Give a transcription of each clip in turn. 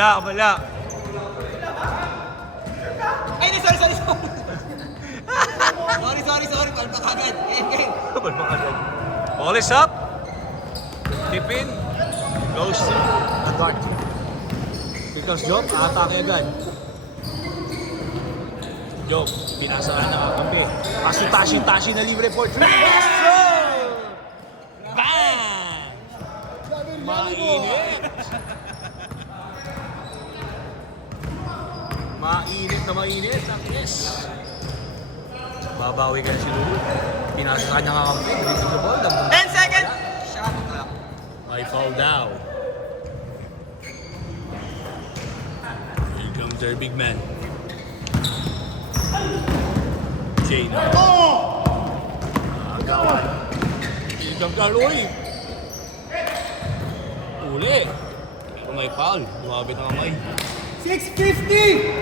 Kabala. Ay, sorry. sorry. Palpak agad. Game. Palpak agad. Ball is up. Tip in. Goes to the dart. Here comes Job. Atake agad. Job. Pinasaan na kakampi. Tashi na libre for 3. Bang! Mainit. Mainit ang yes. Babawi ka na si Lulu. Pinasa ka niya kakampi. Dito the ball. 10 seconds! Shot clock. May fall down. Here comes their big man. Jane. Agawan. Here comes Carloy. Uli. Pero may foul. Lumabit ang kamay. 650!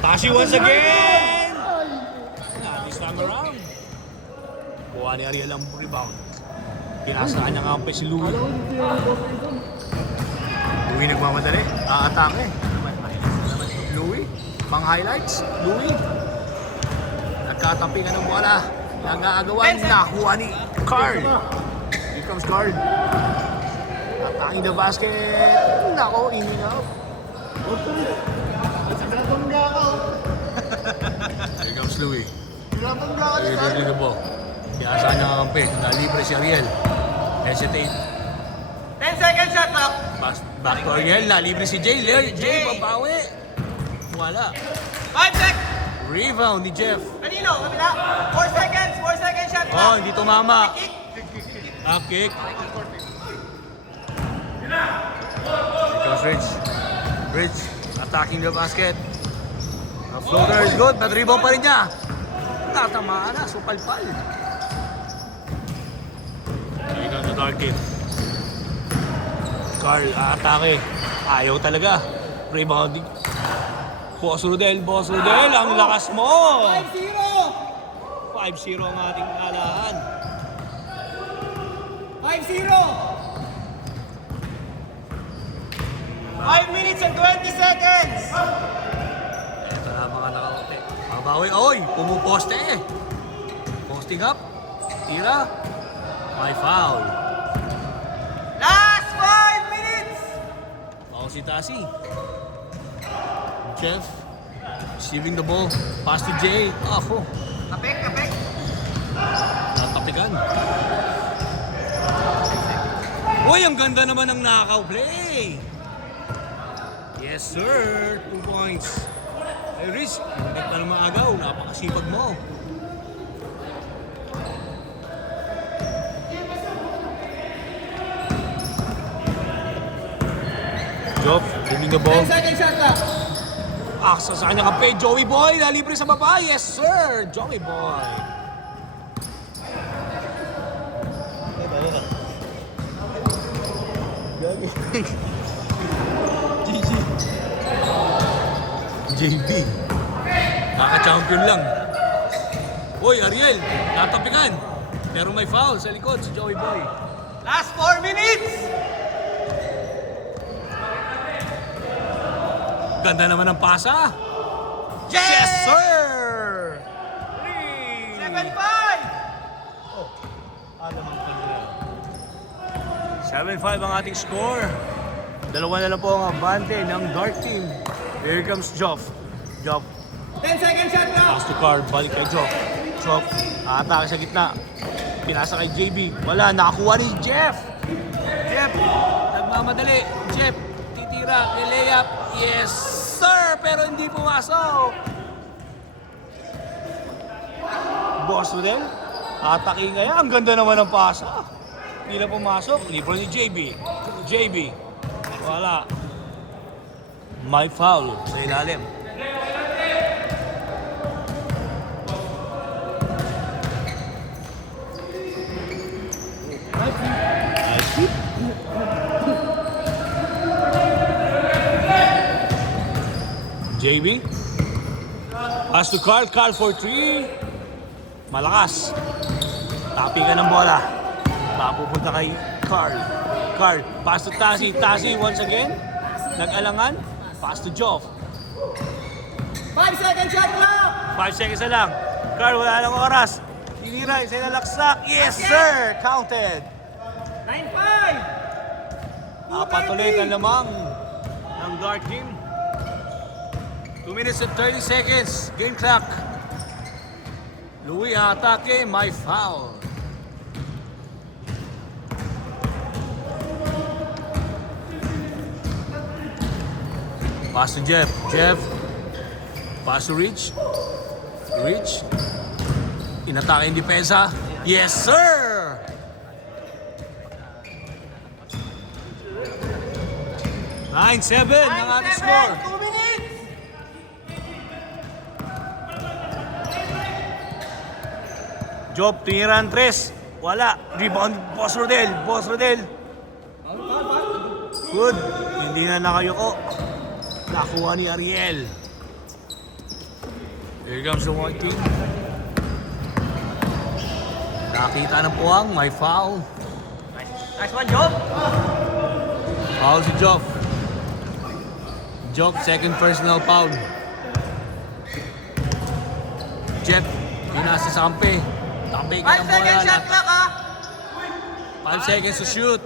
Tashi once again! This time around. Buha ni Ariel ang rebound. Pinasaan niya kampi si Louie. Louie nagmamadali. Aatake. Louie. Pang highlights. Louie. Nagkatampi ka ng bola. Nag-aagawan. Nakuha ni Carl. Here comes Carl. Attacking the basket. Nako, inning out. Here comes Louie. Here the ball. Pinasaan niya kampi. Nalibre si Ariel. Hesitate. 10 seconds shot clock. Back to Ariel. Nalibre si Jay. Jay, babawi. Wala. 5 seconds. Rebound ni Jeff. Kanino? Kabila? 4 seconds shot clock. Oh, hindi tumama. Kick. Kick. Here comes Rich. Rich attacking the basket. The floater is good, but rebound pa rin niya. Natamaan na, supalpal. Here comes the dark kid. Carl, atake. Ayaw talaga. Rebounding. Boss Rudel, ang lakas mo! 5-0! 5-0 ang ating alahan. 5-0! 5 minutes and 20 seconds! Ito na mga nakakote. Mabawi. Oy! Pumuposte eh. Posting up. Tira. May foul. Last 5 minutes! Foul si Tasi. Jeff. Receiving the ball. Pass to Jay. Ako. Kapek. Tatapikan. Uy! Ang ganda naman ng knockout play. Yes, sir. 2 points. Hey, Riz, hindi ka naman agaw. Napakasipag mo. Job, moving the ball. 10 seconds shot clock. Aksa sa kanya kampe. Joey Boy, nalibre sa baba. Yes, sir. Joey Boy. JB. Kaka-champion lang. Uy, Ariel, natapikan. Pero may foul sa likod si Joey Boy. Last 4 minutes! Ganda naman ng pasa. Yes, Yes, sir! 7-5 ang ating score. Dalawa na lang po ang abante ng Dark Team. Here comes Joff. 10 seconds shot clock. Pass to Carl, balik kay Joff. Atake sa gitna. Pinasa kay JB. Wala, nakakuha ni Jeff. Nagmamadali. Jeff, titira, nilayap. Yes, sir! Pero hindi pumasok. Boss mo din? Atake kaya. Ang ganda naman ng pasa. Hindi na pumasok. Libre ni JB. Wala. May foul sa ilalim. JB. Pass to Carl for 3. Malakas. Tapi ka ng bola. Papupunta kay Carl, pass to Tasi once again. Nag-alangan. Pass to Joff. 5-second shot clock. 5 seconds na lang. Carl, wala lang oras. Tinira, isa na laksak. Yes, sir! Counted. 9-5. Patuloy ang lamang ng Dark Team. 2 minutes and 30 seconds. Game clock. Louis atake, may foul. Pass to Jeff. Jeff. Pass to Rich. Rich. Inatake yung depensa. Yes, sir! Nine-seven ang ating score. 2 minutes. Job, tiniran tres. Wala. Rebound, Boss Rodel. Boss Rodel. Good. Hindi na nakayoko. Nakuha ni Ariel. Here comes the white team. Nakita ng puwang, may foul. Nice one, Job. Foul si Joff. Joff, second personal foul. Jet, binasa sa kampe. Tambay ka ng 5 second bola. shot clock, ha. 5 seconds to shoot.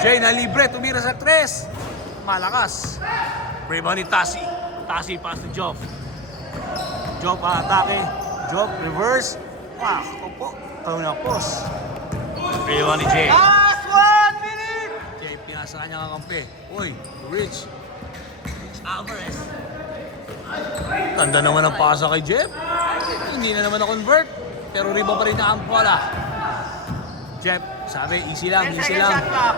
Jay na libre, tumira sa 3. Malakas. Rebound ni Tassi. Tassi pass to Joff. Joff atake. Joff reverse. Wow, opo. Tawag na post. Rebound ni Jay. Last 1 minute. Jay, pinasa kanya kakampi. Uy, Rich. Alvarez. Tanda naman ang pasa kay Jeff. Hindi na naman na-convert. Pero rebound pa rin na ang bola. Jeff, sabi, easy lang, 10 easy second lang. shot clock.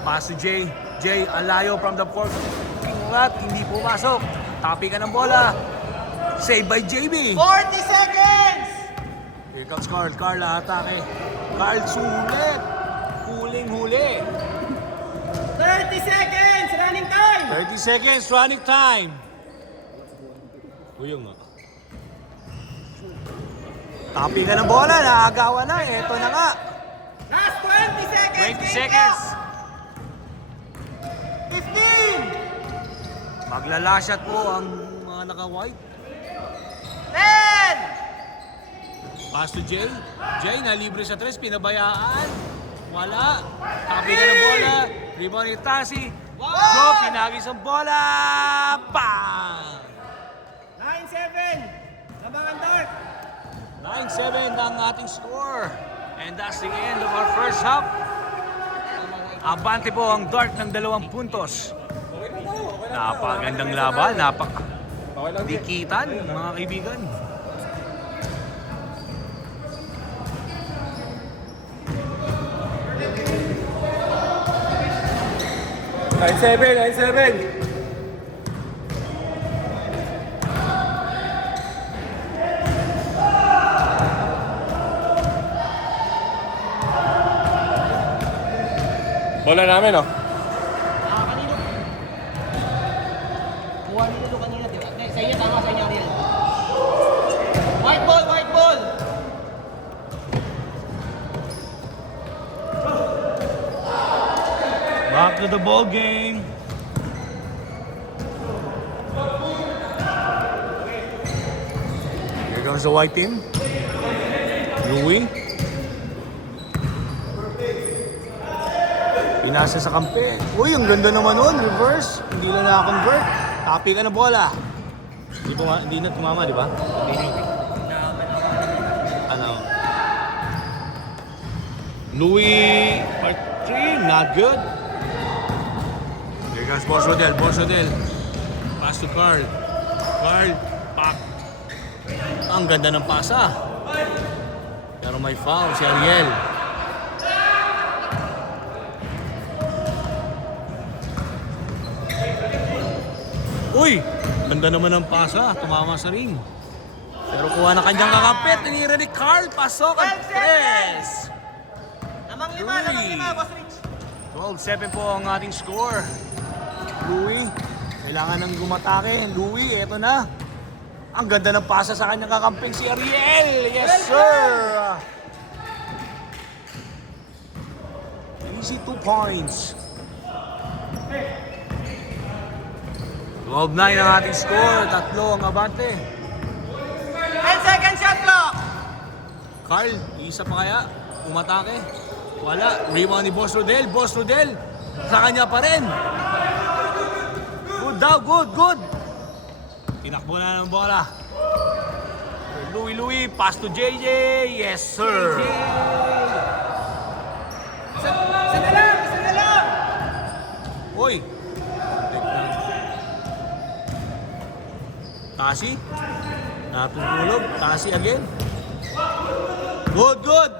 Pass to Jay. Jay, ang layo from the fourth. Ingat, hindi pumasok. Tapi ka ng bola. Save by JB. 40 seconds. Here comes Carl. Carl atake. Carl sulit. Huling-huli. 30 seconds. Running time. 30 seconds, running time. Uyong nga. Tapi ka ng bola, naagawa na. Ito na nga. Last 20 seconds. 20 Game seconds. clock. 15. Maglalashot po ang mga naka-white. 10. Pass to Jay. Jay, nalibre sa 3, pinabayaan. Wala. Tapi ka ng bola. Rebound ni Tassi. Joe, pinagis ang bola. Bang! 9-7. Labangan Dark. 9-7 ang ating score. And that's the end of our first half. Abante po ang Dark ng 2 puntos. Napakagandang laban, dikitan, mga kaibigan. Nine-seven. Bola namin, oh. Kanino? Kuha nito to kanina, di ba? Hindi, sa inyo, tama sa inyo, Ariel. White ball, white ball! Back to the ball game. Here comes the white team. Louis. Pinasa sa kampe. Uy, ang ganda naman nun. Reverse. Hindi lang nakakonvert. Tapi ka na bola. Hindi na tumama, di ba? Ano? Louis, part 3, not good. Here comes Boss Rodel. Boss Rodel. Pass to Carl. Carl, pack. Ang ganda ng pasa. Pero may foul si Ariel. Uy! Ganda naman ng pasa. Tumama sa ring. Pero kuha na kanyang kakapit. Tinira ni Carl. Pasok ang 3. Lamang lima, Boss Rich. 12-7 po ang ating score. Louis, kailangan nang gumatake. Louis, eto na. Ang ganda ng pasa sa kanyang kakamping si Ariel. Yes, sir! Easy 2 points. 12-9 ang ating score. 3 ang abante. 10 second shot clock. Carl, isa pa kaya? Umatake? Wala. Rebound ni Boss Rodel. Boss Rodel, sa kanya pa rin. Good daw, good. Tinakbo na ng bola. Louie, pass to JJ. Yes, sir. Isa na lang. Uy. Tasi. Natutulog. Tasi again. Good.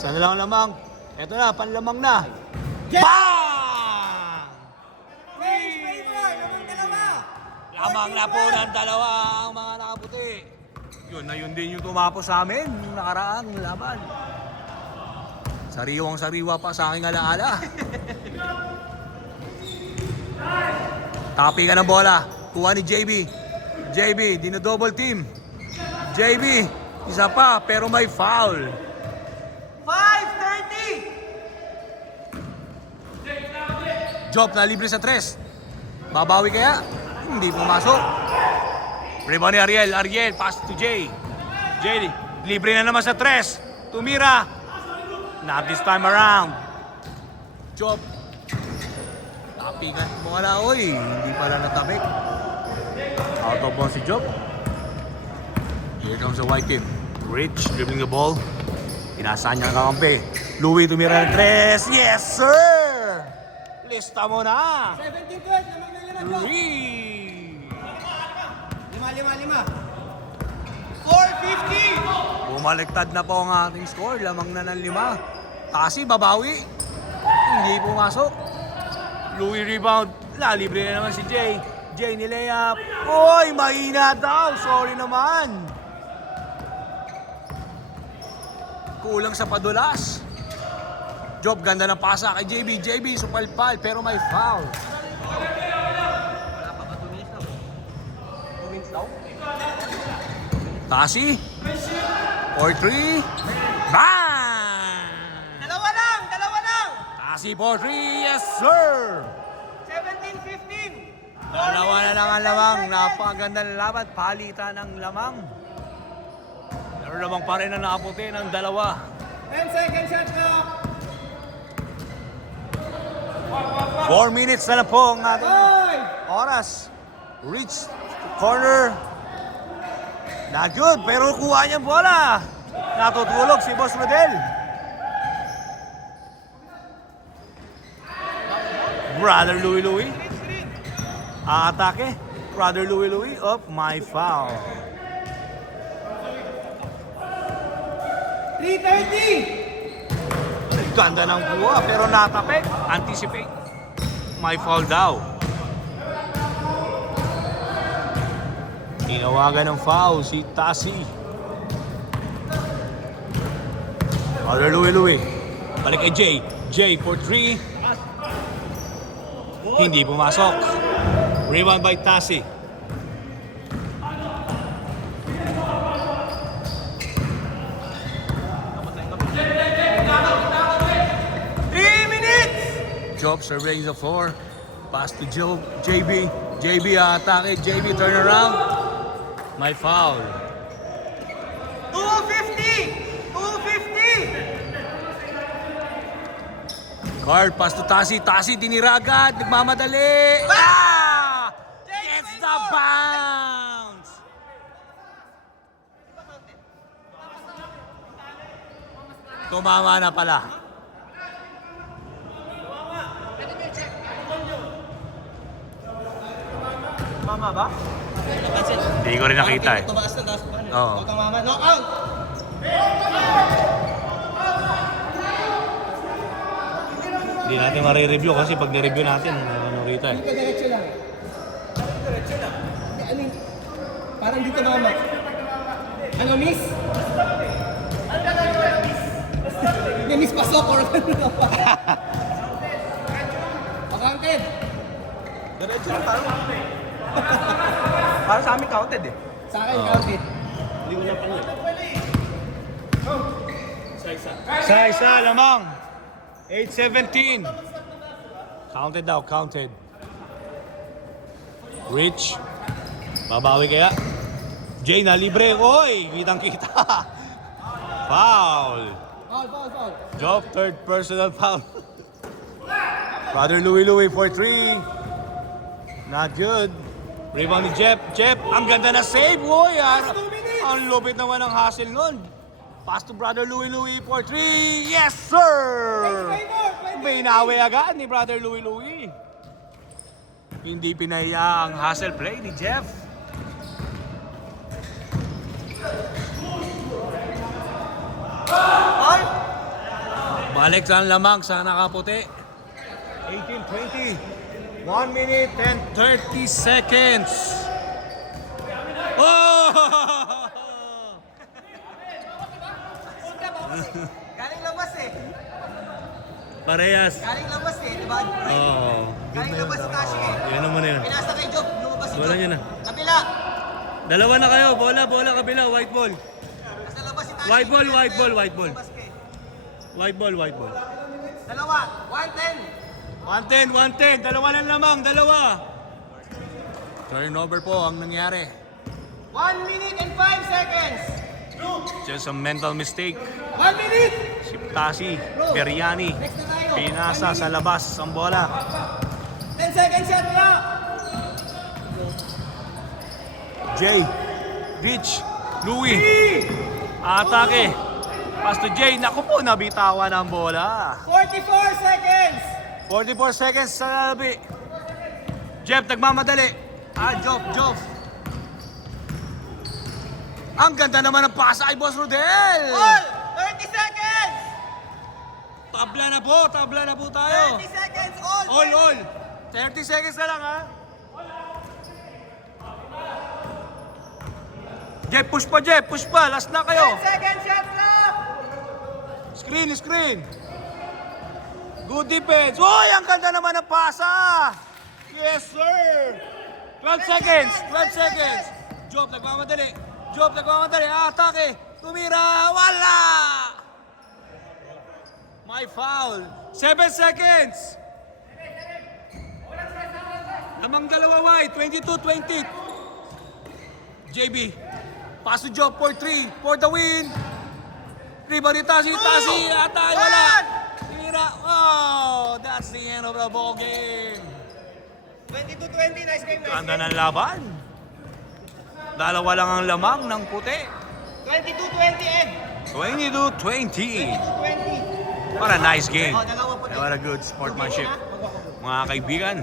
Sana lang lamang. Eto na, panlamang na. Bang! Lamang na po ng dalawa ang mga nakaputi. Yun din yung tumapos sa amin yung nakaraang laban. Sariwang-sariwa pa sa aking alaala. Tapi ka ng bola. Kuha ni JB. JB, dino-double team. JB, isa pa pero may foul. 5:30. Job na libre sa 3. Babawi kaya? Hindi pumasok. Rebound ni Ariel, pass to Jay. Jay, libre na naman sa 3. Tumira. Not this time around. Job. Tapikan mo na, oy. Hindi pala natabik. Out of bounds si Job. Here comes the white team. Rich dribbling the ball. Inasahan niya ang kakampi. Louie tumira ng 3. Yes, sir! Lista mo na. 17-12. Lamang na lang. 3. 5. 4:50. Bumaliktad na po ang ating score. Lamang na ng 5. Tasi, babawi. Hindi pumasok. Louie rebound. Libre na naman si Jay. Jay ni layup. Oy, mahina daw. Sorry naman. Kulang sa padulas. Job, ganda ng pasa kay JB. JB, supalpal pero may foul. Wala pa ba 2 minutes daw? 2 minutes daw? Tasi. 4-3. Bang! Dalawa lang. Tasi 4-3. Yes, sir! 17-15. Dalawa na lang ang lamang. Napakaganda ng laban. Palitan ng lamang. Pero lamang pa rin ang nakaputi ng dalawa. 10 second shot clock. 4 minutes na lang po ang ating 5. oras. Reach corner. Not good, pero kuha niya ang bola. Natutulog si Boss Rodel. Brother Louie. Aatake. Brother Louie. Oh, my foul. 3:30. Ganda ng buha, pero natapik. Anticipate. My foul daw. Tinawagan ng foul si Tasi. Brother Louie. Balik kay Jay. Jay for 3. Hindi pumasok. Rebound by Tasi. Job surveys the floor. Pass to Job. JB. JB atake. JB turn around. My foul. 2:50. Card pass to Tasi. Tasi tinira agad. Nagmamadali. Ah! Gets the bounce. Tumama na pala. Mama ba? Hindi ko rin nakita eh. Tumaas na, taas pa. Oo. Mama, knockout! Hindi natin marireview kasi pag nireview natin, ano rito eh. Dito diretso lang. Ano yun? Parang dito mama. Ano, miss? Hindi, miss pasok or ano pa. Accounted. Diretso lang parang. Para sa amin counted eh. Sa akin, counted. Hindi ko na panood. Sa isa lamang. 8-17. Counted daw, counted. Rich. Babawi kaya? Jay na libre. Oy, kitang-kita. Foul. Foul. Job, third personal foul. Brother Louie for 3. Not good. Rebound ni Jeff. Jeff, ang ganda na save. Oy, ang lupit naman ng hustle nun. Pass to Brother Louie for 3. Yes, sir! May inawi agad ni Brother Louie. Hindi pinaya ang hustle play ni Jeff. Balik sa lamang sa nakaputi. 18-20. 1 minute and 30 seconds. Oh! Galing labas eh. Parehas. Galing labas eh, di ba? Oo. Galing labas si Tashi eh. Yan naman na yun. Pinasa kay Job, lumabas si Bola Job. niya na. Kabila. Dalawa na kayo. Bola, kabila. White ball. Nasa labas si Tashi. White ball. Lumabas ka eh. White ball. Dalawa, 110. 110. Dalawa lang lamang. Turnover po ang nangyari. 1 minute and 5 seconds. Just a mental mistake. 1 minute. Si Tasi, Beriani, Next na tayo. pinasa sa labas ang bola. 10 seconds shot clock. Jay, Rich, Louie, atake. Pass to Jay, naku po, nabitawan ang bola. 44 seconds. 44 seconds sa labi. Jeff, nagmamadali. Job. Ang ganda naman ng pasa kay Boss Rodel. All. 30 seconds. Tabla na po tayo. 30 seconds. All. All. 30 seconds na lang, ha? Jeff. Push pa. Last na 10 kayo. seconds shot clock. Screen. Good defense. Uy, ang ganda naman ng pasa. Yes, sir. 12 seconds. Job, nagmamadali. Atake. Tumira. Wala. My foul. 7 seconds. Lamang dalawa white. 22-20. JB. Pass to Job for 3. For the win. Rebound ni Tasi. Atake. Wala. Tumira. Oh, that's the end of the ball game. 22-20. Nice game. Ganda ng laban. Dalawa lang ang lamang ng puti. 22-20 Ed. 22-20. 20. What a nice game. Dalawa po. What a good sportsmanship. Mga kaibigan,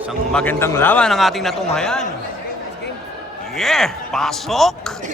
isang magandang laban ang ating natunghayan. Yeah! Pasok!